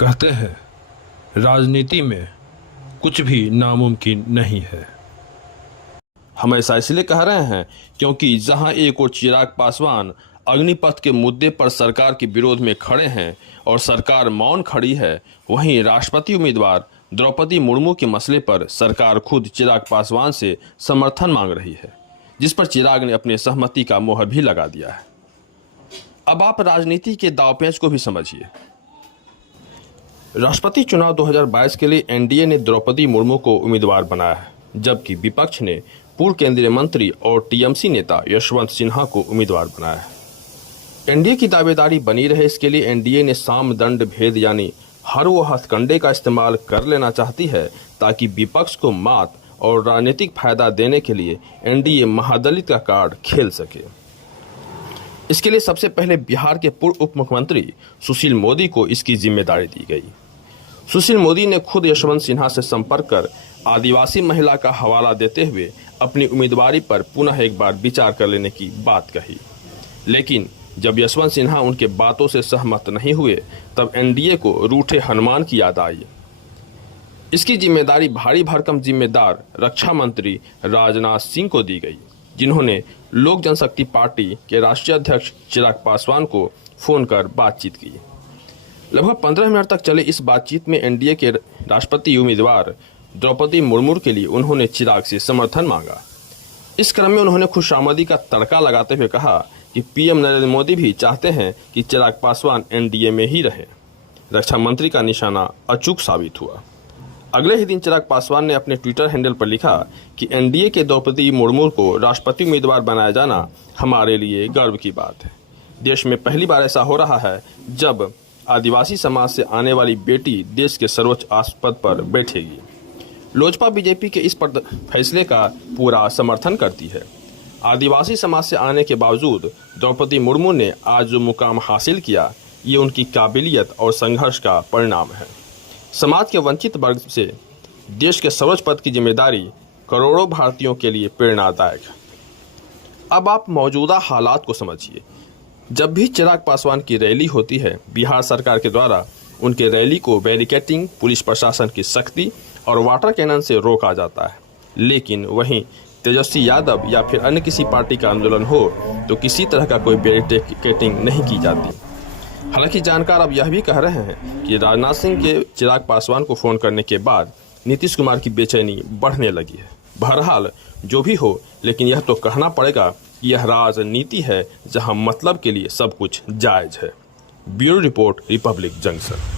कहते हैं राजनीति में कुछ भी नामुमकिन नहीं है। हम ऐसा इसलिए कह रहे हैं क्योंकि जहां एक और चिराग पासवान अग्निपथ के मुद्दे पर सरकार के विरोध में खड़े हैं और सरकार मौन खड़ी है, वहीं राष्ट्रपति उम्मीदवार द्रौपदी मुर्मू के मसले पर सरकार खुद चिराग पासवान से समर्थन मांग रही है, जिस पर चिराग ने अपने सहमति का मोहर भी लगा दिया है। अब आप राजनीति के दांवपेच को भी समझिए। राष्ट्रपति चुनाव 2022 के लिए एनडीए ने द्रौपदी मुर्मू को उम्मीदवार बनाया है, जबकि विपक्ष ने पूर्व केंद्रीय मंत्री और टीएमसी नेता यशवंत सिन्हा को उम्मीदवार बनाया है। एनडीए की दावेदारी बनी रहे, इसके लिए एनडीए ने साम दंड भेद यानी हर वो हथकंडे का इस्तेमाल कर लेना चाहती है ताकि विपक्ष को मात और राजनीतिक फायदा देने के लिए एनडीए महादलित का कार्ड खेल सके। इसके लिए सबसे पहले बिहार के पूर्व उप मुख्यमंत्री सुशील मोदी को इसकी जिम्मेदारी दी गई। सुशील मोदी ने खुद यशवंत सिन्हा से संपर्क कर आदिवासी महिला का हवाला देते हुए अपनी उम्मीदवारी पर पुनः एक बार विचार कर लेने की बात कही, लेकिन जब यशवंत सिन्हा उनके बातों से सहमत नहीं हुए तब एनडीए को रूठे हनुमान की याद आई। इसकी जिम्मेदारी भारी भरकम जिम्मेदार रक्षा मंत्री राजनाथ सिंह को दी गई, जिन्होंने लोक जनशक्ति पार्टी के राष्ट्रीय अध्यक्ष चिराग पासवान को फोन कर बातचीत की। लगभग 15 मिनट तक चले इस बातचीत में एनडीए के राष्ट्रपति उम्मीदवार द्रौपदी मुर्मू के लिए उन्होंने चिराग से समर्थन मांगा। इस क्रम में उन्होंने खुशामदी का तड़का लगाते हुए कहा कि पीएम नरेंद्र मोदी भी चाहते हैं कि चिराग पासवान एनडीए में ही रहें। रक्षा मंत्री का निशाना अचूक साबित हुआ। अगले ही दिन चिराग पासवान ने अपने ट्विटर हैंडल पर लिखा कि एनडीए के द्रौपदी मुर्मू को राष्ट्रपति उम्मीदवार बनाया जाना हमारे लिए गर्व की बात है। देश में पहली बार ऐसा हो रहा है जब आदिवासी समाज से आने वाली बेटी देश के सर्वोच्च पद पर बैठेगी। लोजपा बीजेपी के इस फैसले का पूरा समर्थन करती है। आदिवासी समाज से आने के बावजूद द्रौपदी मुर्मू ने आज जो मुकाम हासिल किया, ये उनकी काबिलियत और संघर्ष का परिणाम है। समाज के वंचित वर्ग से देश के सर्वोच्च पद की जिम्मेदारी करोड़ों भारतीयों के लिए प्रेरणादायक है। अब आप मौजूदा हालात को समझिए। जब भी चिराग पासवान की रैली होती है, बिहार सरकार के द्वारा उनके रैली को बैरिकेडिंग, पुलिस प्रशासन की सख्ती और वाटर कैनन से रोका जाता है। लेकिन वहीं तेजस्वी यादव या फिर अन्य किसी पार्टी का आंदोलन हो तो किसी तरह का कोई बैरिकेडिंग नहीं की जाती। हालांकि जानकार अब यह भी कह रहे हैं कि राजनाथ सिंह के चिराग पासवान को फोन करने के बाद नीतीश कुमार की बेचैनी बढ़ने लगी है। बहरहाल जो भी हो, लेकिन यह तो कहना पड़ेगा कि यह राजनीति है जहां मतलब के लिए सब कुछ जायज है। Bureau report, Republic junction.